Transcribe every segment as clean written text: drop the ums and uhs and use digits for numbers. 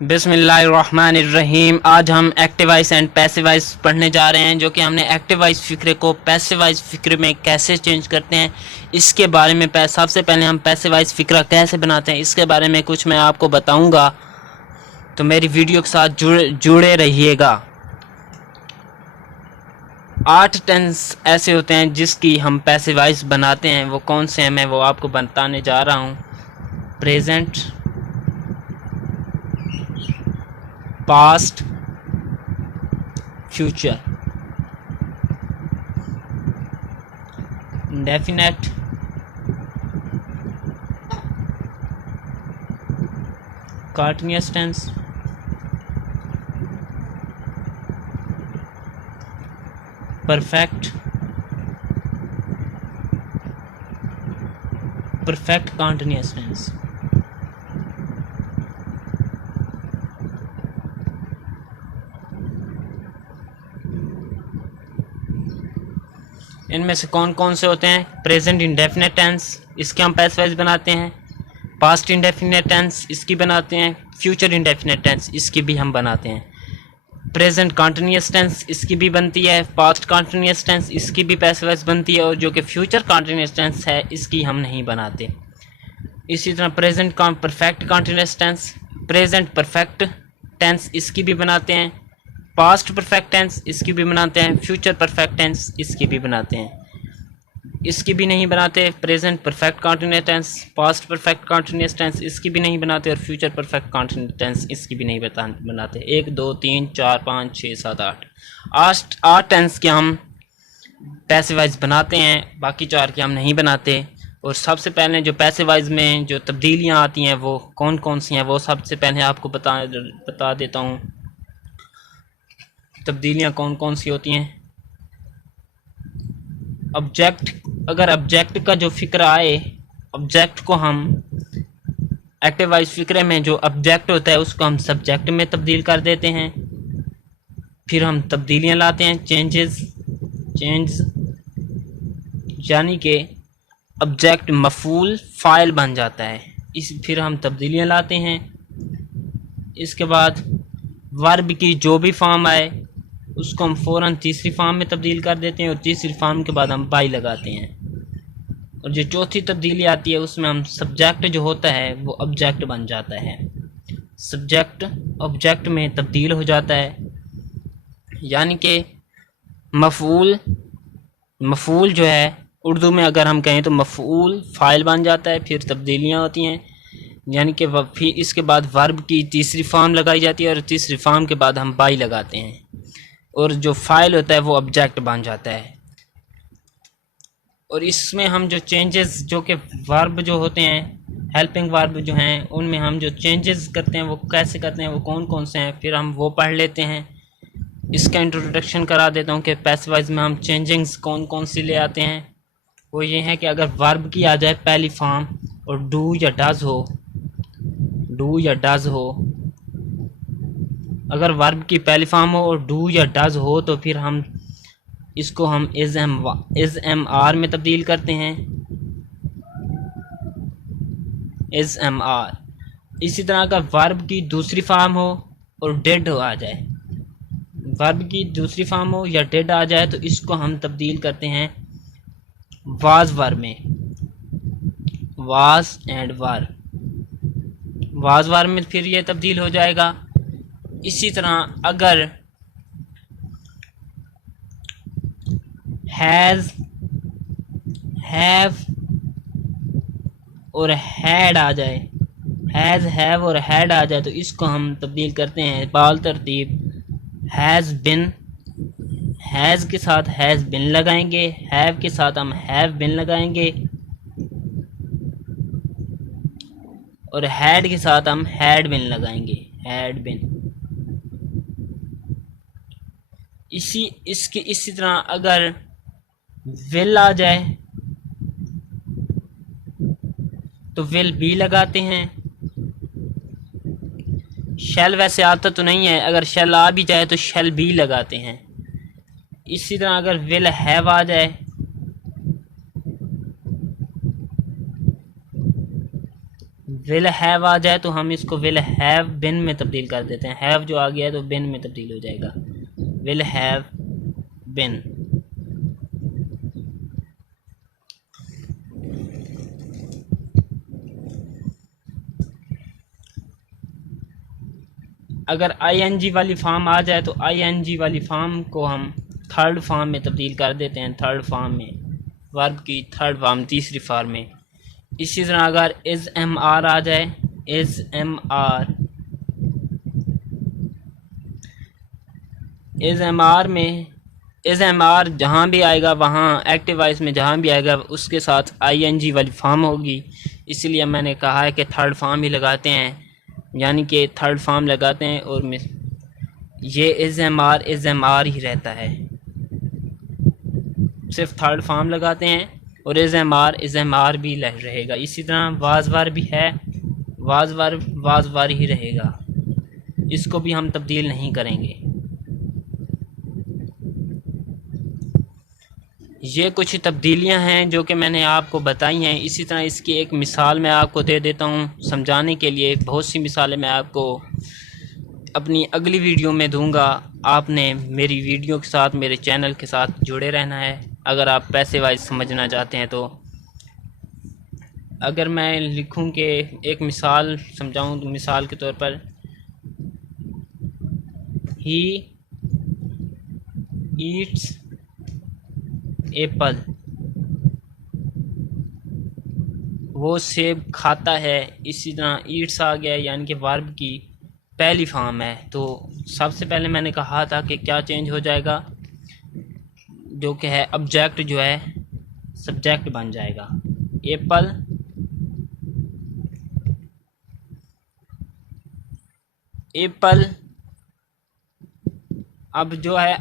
बिस्मिल्लाहिर्रहमानिर्रहीम। आज हम active voice and passive voice पढ़ने जा रहे हैं, जो कि हमने एक्टिव वॉइस फ़िक्रे को पैसिव वॉइस फ़िक्रे में कैसे चेंज करते हैं इसके बारे में सबसे पहले हम पैसिव वॉइस फ़िक्रा कैसे बनाते हैं इसके बारे में कुछ मैं आपको बताऊंगा, तो मेरी वीडियो के साथ जुड़े रहिएगा। 8 टेंस ऐसे होते हैं जिसकी हम पैसिव वॉइस बनाते हैं, वो कौन से हैं मैं वो आपको बताने जा रहा हूँ। Present, past, future, indefinite, continuous tense, perfect, perfect continuous tense. इनमें से कौन कौन से होते हैं? प्रेजेंट इंडेफिनेट टेंस, इसके हम पैसिव वॉइस बनाते हैं। पास्ट इंडेफिनेट टेंस, इसकी बनाते हैं। फ्यूचर इंडेफिनेट टेंस, इसकी भी हम बनाते हैं। प्रेजेंट कंटीन्यूअस टेंस, इसकी भी बनती है। पास्ट कंटीन्यूअस टेंस, इसकी भी पैसिव वॉइस बनती है। और जो कि फ्यूचर कंटीन्यूअस टेंस है, इसकी हम नहीं बनाते। इसी तरह present perfect continuous tense, present perfect tense, इसकी भी बनाते हैं। पास्ट परफेक्ट टेंस, इसकी भी बनाते हैं। फ्यूचर परफेक्ट टेंस, इसकी भी बनाते हैं। इसकी भी नहीं बनाते। Present perfect continuous tense, past perfect continuous tense, इसकी भी नहीं बनाते। और फ्यूचर परफेक्ट कंटीन्यूअस टेंस, इसकी भी नहीं बनाते। 1 2 3 4 5 6 7 8 8 टेंस के हम पैसिव वॉइस बनाते हैं, बाकी 4 के हम नहीं बनाते। और सबसे पहले जो पैसिव वॉइस में जो तब्दीलियाँ आती हैं वो कौन कौन सी हैं, वो सबसे पहले आपको बता देता हूँ। तब्दीलियाँ कौन कौन सी होती हैं? ऑब्जेक्ट, अगर ऑब्जेक्ट का जो फ़िक्रा आए, ऑब्जेक्ट को हम एक्टिव वॉइस फ़िक्रे में जो ऑब्जेक्ट होता है उसको हम सब्जेक्ट में तब्दील कर देते हैं। फिर हम तब्दीलियाँ लाते हैं, चेंज, यानी कि ऑब्जेक्ट मफूल फ़ाइल बन जाता है। फिर हम तब्दीलियाँ लाते हैं। इसके बाद वर्ब की जो भी फॉर्म आए उसको हम फ़ौरन तीसरी फॉर्म में तब्दील कर देते हैं। और तीसरी फॉर्म के बाद हम बाई लगाते हैं। और जो चौथी तब्दीली आती है उसमें हम सब्जेक्ट जो होता है वो ऑब्जेक्ट बन जाता है। सब्जेक्ट ऑब्जेक्ट में तब्दील हो जाता है, यानी कि मफूल जो है उर्दू में अगर हम कहें तो मफूल फ़ाइल बन जाता है। फिर तब्दीलियाँ होती हैं, यानी कि फिर इसके बाद वर्ब की तीसरी फॉर्म लगाई जाती है। और तीसरी फॉर्म के बाद हम बाई लगाते हैं और जो फाइल होता है वो ऑब्जेक्ट बन जाता है। और इसमें हम जो चेंजेस, जो कि वर्ब जो होते हैं, हेल्पिंग वर्ब जो हैं, उनमें हम जो चेंजेस करते हैं वो कैसे करते हैं, वो कौन कौन से हैं, फिर हम वो पढ़ लेते हैं। इसका इंट्रोडक्शन करा देता हूँ कि पैसिव वॉइस में हम चेंजिंग्स कौन कौन सी ले आते हैं। वो ये है कि अगर वर्ब की आ जाए पहली फॉर्म और डू या डज हो, अगर वर्ब की पहली फॉर्म हो और डू या डज हो तो फिर हम इसको हम इज एम आर में तब्दील करते हैं। Is am are. इसी तरह अगर वर्ब की दूसरी फॉर्म हो और डेड आ जाए, वर्ब की दूसरी फॉर्म हो या डेड आ जाए तो इसको हम तब्दील करते हैं वाज वर्ब में। Was and were, was verb में फिर ये तब्दील हो जाएगा। इसी तरह अगर हैज़, हैव और हैड आ जाए, हैज़, हैव और हैड आ जाए तो इसको हम तब्दील करते हैं बाल तरतीब हैज़ बिन। हैज़ के साथ हैज़ बिन लगाएंगे, हैव के साथ हम हैव बिन लगाएंगे और हैड के साथ हम हैड बिन लगाएंगे, हैड बिन। इसी तरह अगर विल आ जाए तो विल बी लगाते हैं। शेल वैसे आता तो नहीं है, अगर शेल आ भी जाए तो शेल बी लगाते हैं। इसी तरह अगर विल हैव आ जाए विल हैव आ जाए तो हम इसको विल हैव बिन में तब्दील कर देते हैं। हैव जो आ गया है तो बिन में तब्दील हो जाएगा, विल हैव बिन। अगर आईएनजी वाली फॉर्म आ जाए तो आईएनजी वाली फॉर्म को हम थर्ड फॉर्म में तब्दील कर देते हैं, थर्ड फॉर्म में, वर्ब की थर्ड फॉर्म, तीसरी फॉर्म में। इसी तरह अगर इज़ एम आर आ जाए, is am are, is am are में, इज़ एम आर जहाँ भी आएगा वहाँ एक्टिव वॉइस में जहाँ भी आएगा उसके साथ आईएनजी वाली फॉर्म होगी। इसीलिए मैंने कहा है कि थर्ड फॉर्म ही लगाते हैं, यानी कि थर्ड फॉर्म लगाते हैं और ये इज़ एम आर ही रहता है, सिर्फ थर्ड फॉर्म लगाते हैं और इज़ एम आर भी रहेगा। इसी तरह वाज वार भी है, वाज वार ही रहेगा, इसको भी हम तब्दील नहीं करेंगे। ये कुछ तब्दीलियां हैं जो कि मैंने आपको बताई हैं। इसी तरह इसकी एक मिसाल मैं आपको दे देता हूँ समझाने के लिए। बहुत सी मिसालें मैं आपको अपनी अगली वीडियो में दूंगा। आपने मेरी वीडियो के साथ, मेरे चैनल के साथ जुड़े रहना है अगर आप पैसे वाइज समझना चाहते हैं। तो अगर मैं लिखूं कि एक मिसाल समझाऊं तो मिसाल के तौर पर ही ईट्स एप्पल, वो सेब खाता है। इसी तरह ईट्स आ गया यानी कि वर्ब की पहली फॉर्म है। तो सबसे पहले मैंने कहा था कि क्या चेंज हो जाएगा, जो कि है ऑब्जेक्ट जो है सब्जेक्ट बन जाएगा, एप्पल एप्पल। अब जो है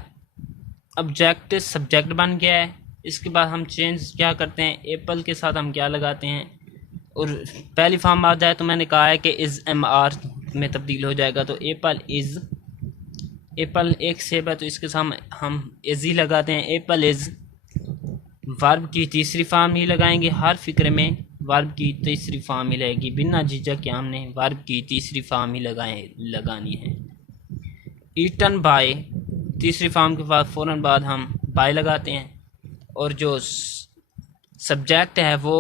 ऑब्जेक्ट सब्जेक्ट बन गया है। इसके बाद हम चेंज क्या करते हैं, एप्पल के साथ हम क्या लगाते हैं और पहली फॉर्म आ जाए तो मैंने कहा है कि इज़ एम आर में तब्दील हो जाएगा। तो एप्पल इज़, एप्पल एक सेब है तो इसके साथ हम इज़ ही लगाते हैं, एप्पल इज़। वर्ब की तीसरी फॉर्म ही लगाएंगे, हर फिक्रे में वर्ब की तीसरी फॉर्म ही लगेगी, बिना झिझक के हमने वर्ब की तीसरी फॉर्म ही लगानी है। ईटन बाय, तीसरी फॉर्म के बाद फ़ौरन बाद हम बाय लगाते हैं और जो सब्जेक्ट है वो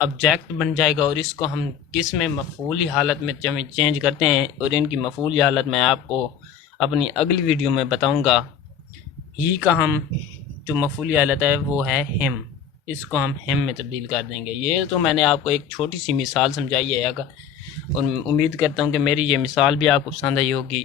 ऑब्जेक्ट बन जाएगा और इसको हम किस में मफूली हालत में चेंज करते हैं और इनकी मफूली हालत मैं आपको अपनी अगली वीडियो में बताऊंगा। ही का हम जो मफूली हालत है वो है हिम, इसको हम हिम में तब्दील कर देंगे। ये तो मैंने आपको एक छोटी सी मिसाल समझाई है और उम्मीद करता हूँ कि मेरी ये मिसाल भी आपको पसंद आई होगी।